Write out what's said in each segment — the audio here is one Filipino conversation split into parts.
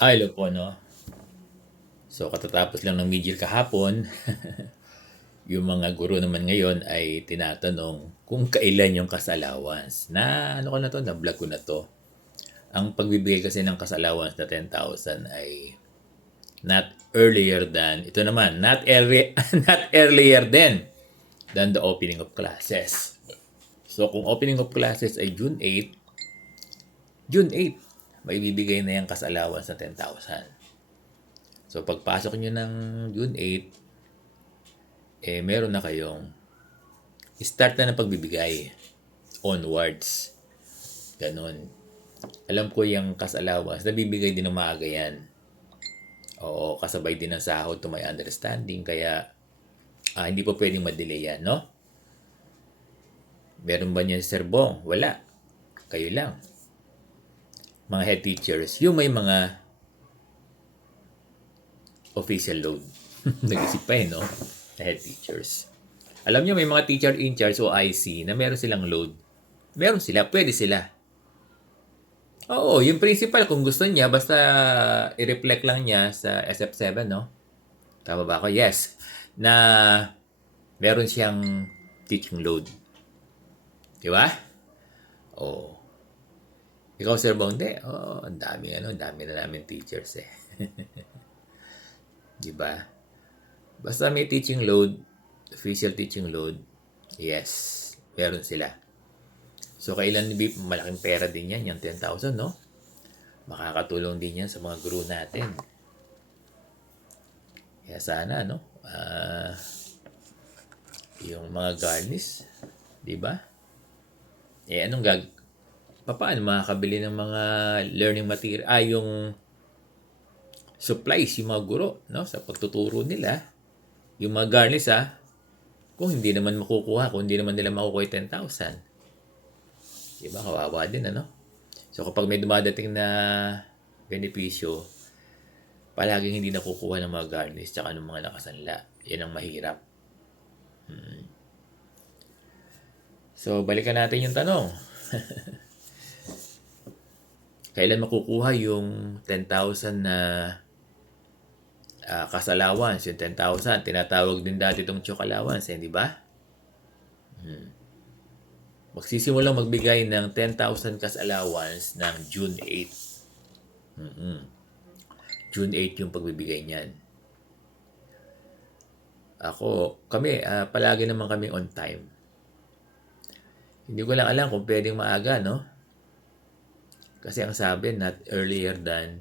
Hello po, no? So, katatapos lang ng mid-year kahapon, yung mga guro naman ngayon ay tinatanong kung kailan yung kas-allowance. Na, ano ko na to, na-vlog ko na to. Ang pagbibigay kasi ng kas-allowance na 10,000 ay not earlier than, ito naman, not earlier than the opening of classes. So, kung opening of classes ay June 8, may bibigay na yung kas-allowance na 10,000. So, pagpasok nyo ng June 8, meron na kayong start na ng pagbibigay onwards. Ganon. Alam ko yung cash allowance, nabibigay din ng maaga yan. Oo, kasabay din ng sahod to my understanding. Kaya, hindi po pwedeng madelay yan, no? Meron ba niyan Sir Bong? Wala. Kayo lang. Mga head teachers, yung may mga official load. Nag-isip pa no? The head teachers. Alam niyo may mga teacher in charge o IC na meron silang load. Meron sila, pwede sila. Oo, yung principal kung gusto niya, basta i-reflect lang niya sa SF7, no? Tama ba ako? Yes. Na meron siyang teaching load. Di ba? Oo. Ikaw, Sir Bonde? Oo, ang dami, ang dami na namin teachers eh. Di ba? Basta may teaching load, official teaching load, yes, meron sila. So, kailan malaking pera din yan, yung 10,000, no? Makakatulong din yan sa mga guru natin. Kaya sana, no? Yung mga garnish, di ba? Anong paano makakabili ng mga learning material, yung supplies, yung mga guro, no? Sa pagtuturo nila, yung mga garnish, kung hindi naman makukuha, kung hindi naman nila makukuha yung 10,000. Diba? Kawawa din, ano? So, kapag may dumadating na benepisyo, palaging hindi nakukuha ng mga garnish tsaka ng mga nakasanla. Yan ang mahirap. So, balikan natin yung tanong. Kailan makukuha yung 10,000 na cash allowance? Yung 10,000, tinatawag din dati itong choke allowance, di ba? Magsisimulang magbigay ng 10,000 cash allowance ng June 8. June 8 yung pagbibigay niyan. Kami, palagi naman kami on time. Hindi ko lang alam kung pwedeng maaga, no? Kasi ang sabi, not earlier than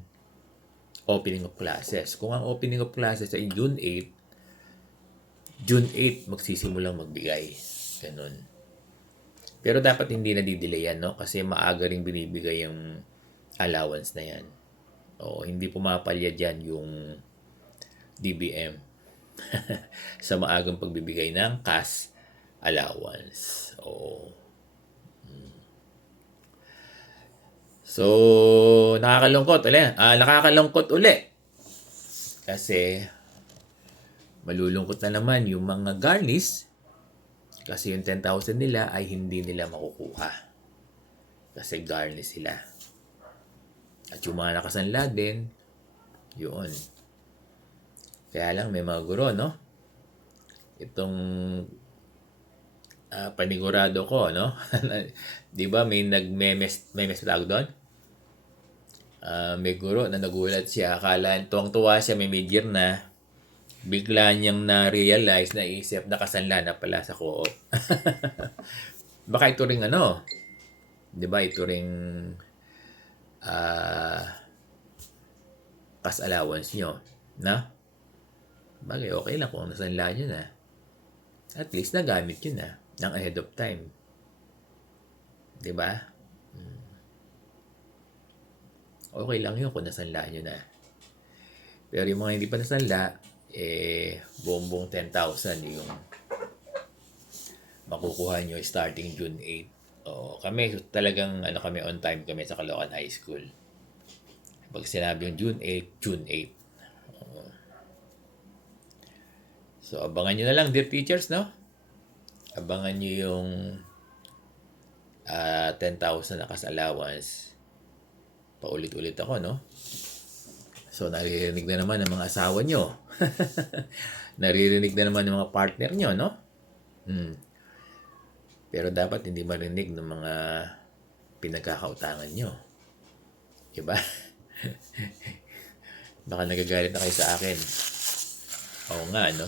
opening of classes. Kung ang opening of classes ay June 8 magsisimulang magbigay. Ganun. Pero dapat hindi na didelayan, no? Kasi maaga rin binibigay yung allowance na yan. O, hindi pumapalya dyan yung DBM sa maagang pagbibigay ng cash allowance. O. So, nakakalungkot uli. Kasi, malulungkot na naman yung mga garnish kasi yung 10,000 nila ay hindi nila makukuha. Kasi garnish sila. At yung mga nakasanla din, yun. Kaya lang may mga guro, no? Itong panigurado ko, no? Di ba may memes tawag doon? May guro na nagulat siya. Akala, tuwang-tuwa siya, may mid-year na. Bigla niyang na-realize, naisip, nakasanla na pala sa co-op. Baka ito ring di ba, ito ring cash allowance nyo, na? Bagay, okay lang kung nasanla nyo na. At least nagamit yun na ng ahead of time. Di ba? Okay lang yun kung nasanla nyo na. Pero yung mga hindi pa nasanla, buong 10,000 yung makukuha nyo starting June 8. Kami talagang kami on time kami sa Caloocan High School. Pag sinabi yung June 8, June 8. So, abangan nyo na lang, dear teachers, no? Abangan nyo yung 10,000 na cash allowance. Paulit-ulit ako, no? So, naririnig na naman ng mga asawa nyo. Naririnig na naman ng mga partner nyo, no? Hmm. Pero dapat hindi marinig ng mga pinagkakautangan nyo. Diba? Baka nagagalit na kayo sa akin. Oo nga, no?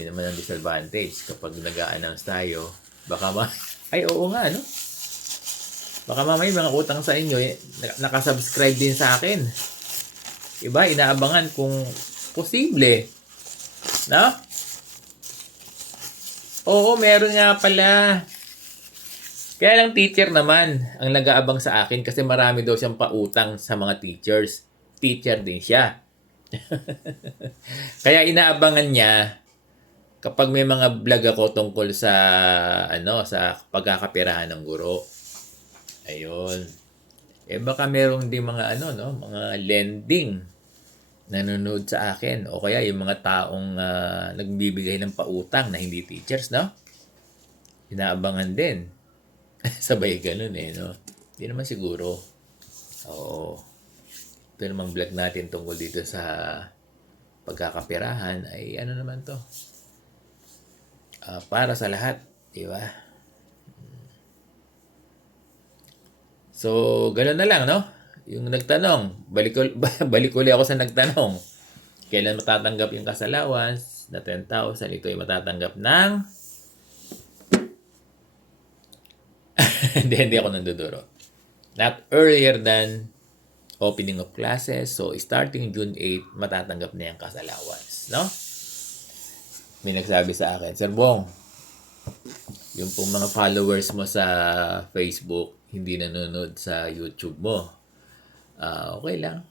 Yun naman ang disadvantage. Kapag nag-a-announce tayo, baka ay, oo nga, no? Baka mamaya mga utang sa inyo, nakasubscribe din sa akin. Iba, inaabangan kung posible. No? Oo, meron nga pala. Kaya lang teacher naman ang nag-aabang sa akin kasi marami daw siyang pautang sa mga teachers. Teacher din siya. Kaya inaabangan niya kapag may mga vlog ako tungkol sa sa pagkakapirahan ng guro. Ayun. Baka merong din mga mga lending nanonood sa akin o kaya yung mga taong nagbibigay ng pautang na hindi teachers, no? Inaabangan din. Sabay ganun no? Hindi naman siguro. Oo. Ito namang vlog natin tungkol dito sa pagkakapirahan ay ano naman to? Para sa lahat, di ba? So, gano'n na lang, no? Yung nagtanong, balik uli ako sa nagtanong. Kailan matatanggap yung cash allowance na 10,000? Ito ay matatanggap ng... hindi ako nanduduro. Not earlier than opening of classes. So, starting June 8, matatanggap na yung cash allowance, no? May nagsabi sa akin, Sir Bong, yung pong mga followers mo sa Facebook, hindi nanonood sa YouTube mo. Okay lang.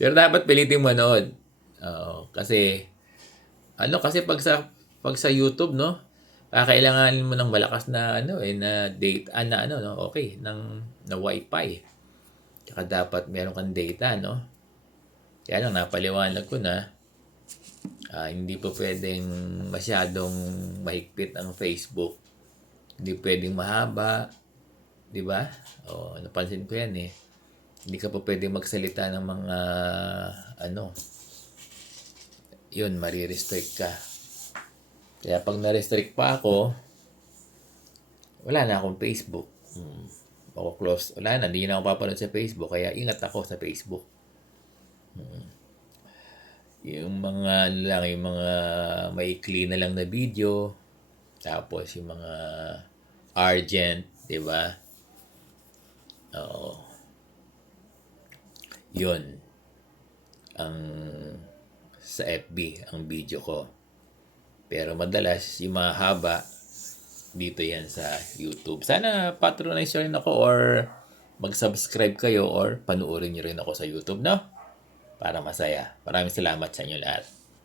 Pero dapat pilitin manood. Kasi pag sa YouTube, no, kailanganin mo ng malakas na na data no, okay, na Wi-Fi. Tsaka dapat meron kang data, no. Kaya lang napaliwanag ko na hindi po pwedeng masyadong mahigpit ang Facebook. Hindi pwedeng mahaba, 'di ba? Napansin ko 'yan eh. Hindi ka pa pwedeng magsalita ng mga yun, marirestrict ka. Kaya pag na-restrict pa ako, wala na akong Facebook. Ako close. Wala na, hindi na ako papanood sa Facebook. Kaya ingat ako sa Facebook. Yung mga yung mga maikli na lang na video. Tapos yung mga urgent, di ba? Oo. Yun. Ang sa FB, ang video ko. Pero madalas, yung mahaba, dito yan sa YouTube. Sana patronize rin ako or mag-subscribe kayo or panuorin nyo rin ako sa YouTube, no? Para masaya. Maraming salamat sa inyo lahat.